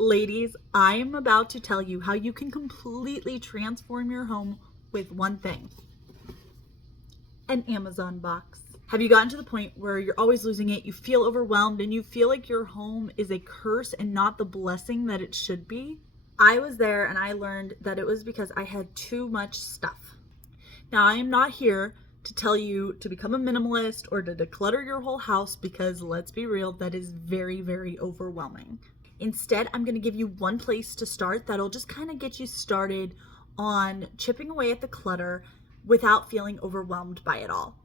Ladies, I am about to tell you how you can completely transform your home with one thing: an Amazon box. Have you gotten to the point where you're always losing it, you feel overwhelmed, and you feel like your home is a curse and not the blessing that it should be? I was there and I learned that it was because I had too much stuff. Now, I am not here to tell you to become a minimalist or to declutter your whole house because, let's be real, that is very, very overwhelming. Instead, I'm going to give you one place to start that'll just kind of get you started on chipping away at the clutter without feeling overwhelmed by it all.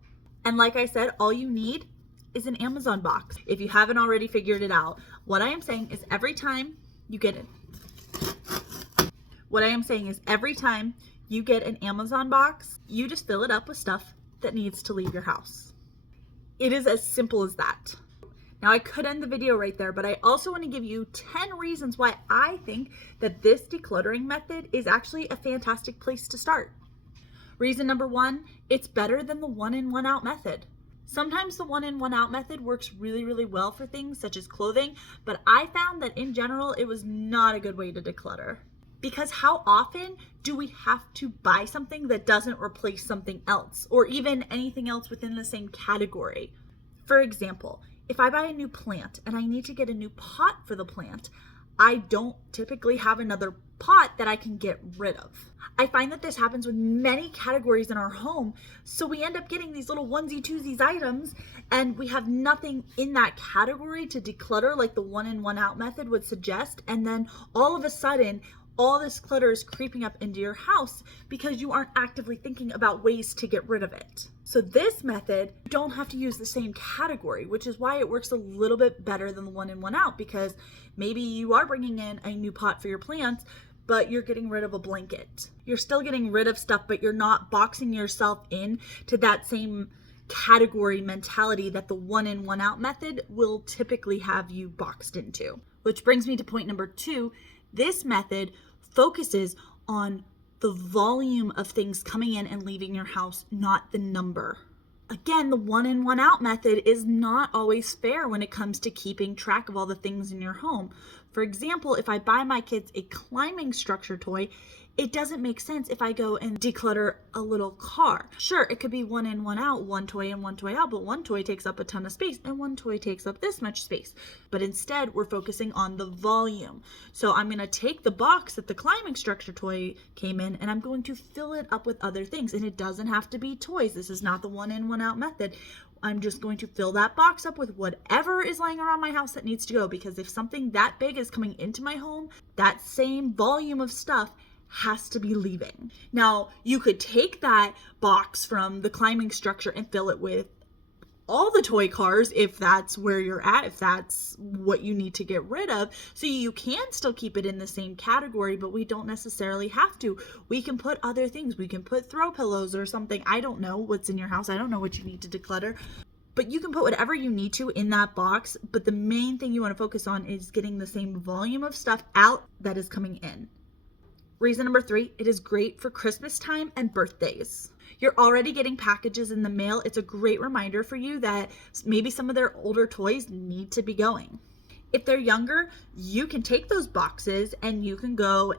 And like I said, all you need is an Amazon box. If you haven't already figured it out, what I am saying is every time you get an Amazon box, you just fill it up with stuff that needs to leave your house. It is as simple as that. Now, I could end the video right there, but I also want to give you 10 reasons why I think that this decluttering method is actually a fantastic place to start. Reason number one, it's better than the one in, one out method. Sometimes the one in, one out method works really, really well for things such as clothing, but I found that in general, it was not a good way to declutter. Because how often do we have to buy something that doesn't replace something else, or even anything else within the same category? For example, if I buy a new plant and I need to get a new pot for the plant, I don't typically have another pot that I can get rid of. I find that this happens with many categories in our home, so we end up getting these little onesie-twosies items and we have nothing in that category to declutter like the one in, one out method would suggest, and then all of a sudden, all this clutter is creeping up into your house because you aren't actively thinking about ways to get rid of it. So this method, you don't have to use the same category, which is why it works a little bit better than the one in, one out, because maybe you are bringing in a new pot for your plants, but you're getting rid of a blanket. You're still getting rid of stuff, but you're not boxing yourself in to that same category mentality that the one in, one out method will typically have you boxed into. Which brings me to point number two. This method focuses on the volume of things coming in and leaving your house, not the number. Again, the one in, one out method is not always fair when it comes to keeping track of all the things in your home. For example, if I buy my kids a climbing structure toy, it doesn't make sense if I go and declutter a little car. Sure, it could be one in, one out, one toy in, one toy out, but one toy takes up a ton of space and one toy takes up this much space. But instead, we're focusing on the volume. So I'm gonna take the box that the climbing structure toy came in and I'm going to fill it up with other things. And it doesn't have to be toys. This is not the one in, one out method. I'm just going to fill that box up with whatever is lying around my house that needs to go. Because if something that big is coming into my home, that same volume of stuff has to be leaving. Now, you could take that box from the climbing structure and fill it with all the toy cars if that's where you're at, if that's what you need to get rid of. So you can still keep it in the same category, but we don't necessarily have to. We can put other things. We can put throw pillows or something. I don't know what's in your house. I don't know what you need to declutter. But you can put whatever you need to in that box. But the main thing you want to focus on is getting the same volume of stuff out that is coming in. Reason number three, it is great for Christmas time and birthdays. You're already getting packages in the mail. It's a great reminder for you that maybe some of their older toys need to be going. If they're younger, you can take those boxes and you can go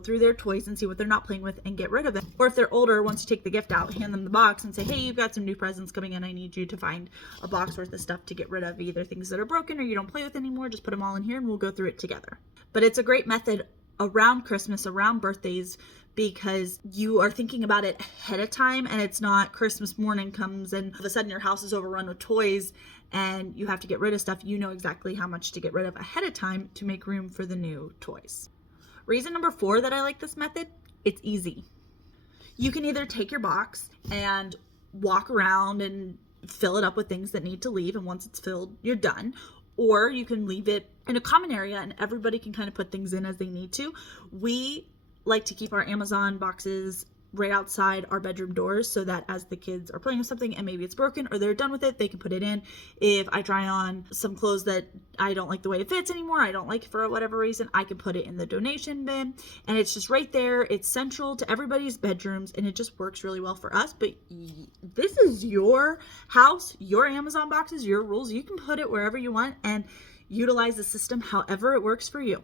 through their toys and see what they're not playing with and get rid of it. Or if they're older, once you take the gift out, hand them the box and say, hey, you've got some new presents coming in. I need you to find a box worth of stuff to get rid of, either things that are broken or you don't play with anymore. Just put them all in here and we'll go through it together. But it's a great method around Christmas, around birthdays, because you are thinking about it ahead of time and it's not Christmas morning comes and all of a sudden your house is overrun with toys and you have to get rid of stuff. You know exactly how much to get rid of ahead of time to make room for the new toys. Reason number four that I like this method, it's easy. You can either take your box and walk around and fill it up with things that need to leave, and once it's filled, you're done. Or you can leave it in a common area and everybody can kind of put things in as they need to. We like to keep our Amazon boxes right outside our bedroom doors so that as the kids are playing with something and maybe it's broken or they're done with it, they can put it in. If I try on some clothes that I don't like the way it fits anymore, I don't like it for whatever reason, I can put it in the donation bin and it's just right there. It's central to everybody's bedrooms and it just works really well for us. But this is your house, your Amazon boxes, your rules. You can put it wherever you want and utilize the system however it works for you.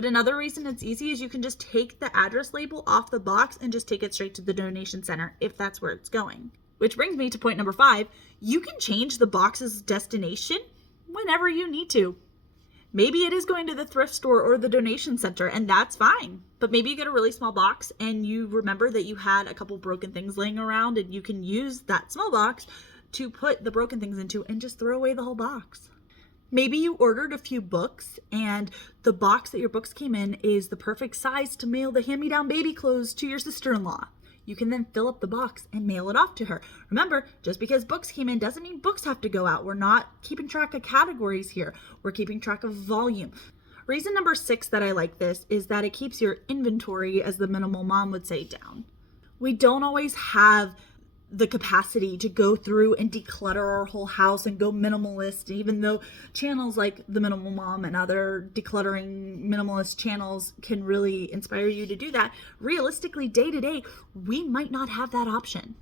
But another reason it's easy is you can just take the address label off the box and just take it straight to the donation center if that's where it's going. Which brings me to point number 5. You can change the box's destination whenever you need to. Maybe it is going to the thrift store or the donation center, and that's fine. But maybe you get a really small box and you remember that you had a couple broken things laying around, and you can use that small box to put the broken things into and just throw away the whole box. Maybe you ordered a few books and the box that your books came in is the perfect size to mail the hand-me-down baby clothes to your sister-in-law. You can then fill up the box and mail it off to her. Remember, just because books came in doesn't mean books have to go out. We're not keeping track of categories here. We're keeping track of volume. Reason number 6 that I like this is that it keeps your inventory, as the minimal mom would say, down. We don't always have the capacity to go through and declutter our whole house and go minimalist, even though channels like the Minimal Mom and other decluttering minimalist channels can really inspire you to do that. Realistically, day to day, we might not have that option.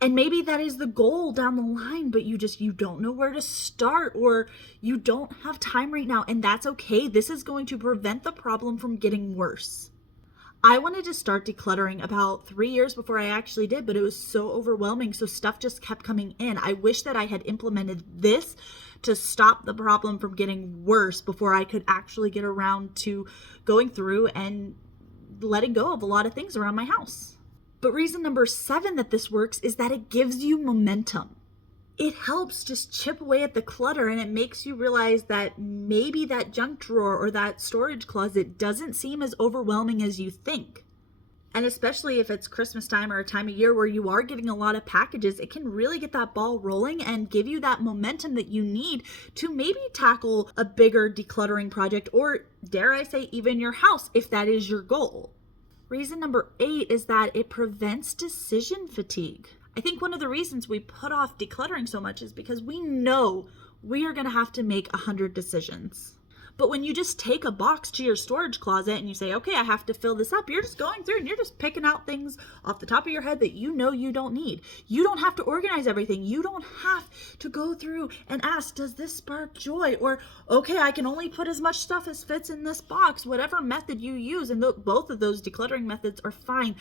And maybe that is the goal down the line, but you don't know where to start, or you don't have time right now, and that's okay. This is going to prevent the problem from getting worse. I wanted to start decluttering about 3 years before I actually did, but it was so overwhelming, so stuff just kept coming in. I wish that I had implemented this to stop the problem from getting worse before I could actually get around to going through and letting go of a lot of things around my house. But reason number 7 that this works is that it gives you momentum. It helps just chip away at the clutter, and it makes you realize that maybe that junk drawer or that storage closet doesn't seem as overwhelming as you think. And especially if it's Christmas time or a time of year where you are getting a lot of packages, it can really get that ball rolling and give you that momentum that you need to maybe tackle a bigger decluttering project, or dare I say even your house if that is your goal. Reason number 8 is that it prevents decision fatigue. I think one of the reasons we put off decluttering so much is because we know we are going to have to make 100 decisions. But when you just take a box to your storage closet and you say, okay, I have to fill this up, you're just going through and you're just picking out things off the top of your head that you know you don't need. You don't have to organize everything. You don't have to go through and ask, does this spark joy? Or, okay, I can only put as much stuff as fits in this box, whatever method you use. And both of those decluttering methods are fine.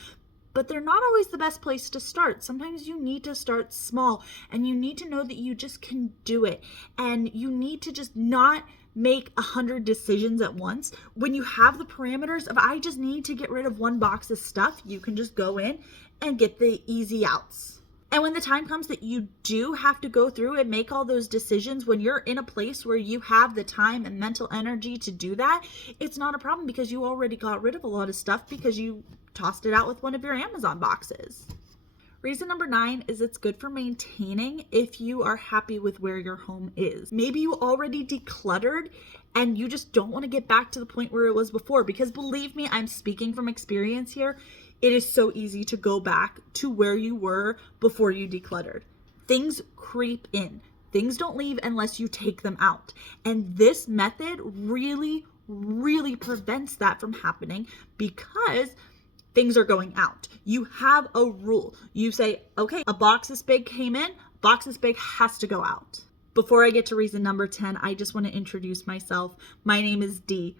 But they're not always the best place to start. Sometimes you need to start small, and you need to know that you just can do it. And you need to just not make 100 decisions at once. When you have the parameters of, I just need to get rid of 1 box of stuff, you can just go in and get the easy outs. And when the time comes that you do have to go through and make all those decisions, when you're in a place where you have the time and mental energy to do that, it's not a problem because you already got rid of a lot of stuff because you tossed it out with one of your Amazon boxes. Reason number 9 is it's good for maintaining if you are happy with where your home is. Maybe you already decluttered and you just don't want to get back to the point where it was before, because believe me, I'm speaking from experience here. It is so easy to go back to where you were before you decluttered. Things creep in. Things don't leave unless you take them out. And this method really, really prevents that from happening because things are going out. You have a rule. You say, okay, a box this big came in, a box this big has to go out. Before I get to reason number 10, I just want to introduce myself. My name is Dee.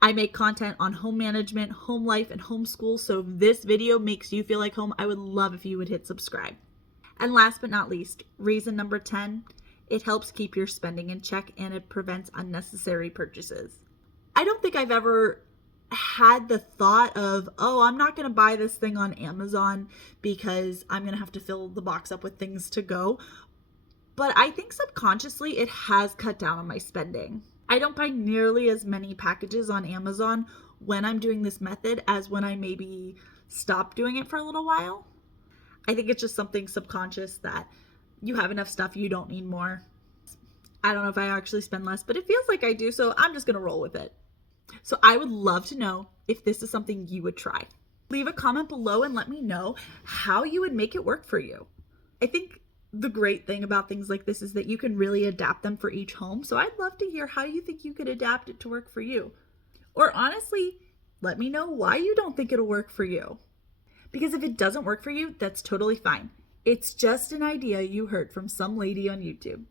I make content on home management, home life, and homeschool. So if this video makes you feel like home, I would love if you would hit subscribe. And last but not least, reason number 10, it helps keep your spending in check and it prevents unnecessary purchases. I don't think I've ever had the thought of, oh, I'm not going to buy this thing on Amazon because I'm going to have to fill the box up with things to go. But I think subconsciously it has cut down on my spending. I don't buy nearly as many packages on Amazon when I'm doing this method as when I maybe stop doing it for a little while. I think it's just something subconscious that you have enough stuff, you don't need more. I don't know if I actually spend less, but it feels like I do, so I'm just going to roll with it. So I would love to know if this is something you would try. Leave a comment below and let me know how you would make it work for you. I think the great thing about things like this is that you can really adapt them for each home. So I'd love to hear how you think you could adapt it to work for you. Or honestly, let me know why you don't think it'll work for you. Because if it doesn't work for you, that's totally fine. It's just an idea you heard from some lady on YouTube.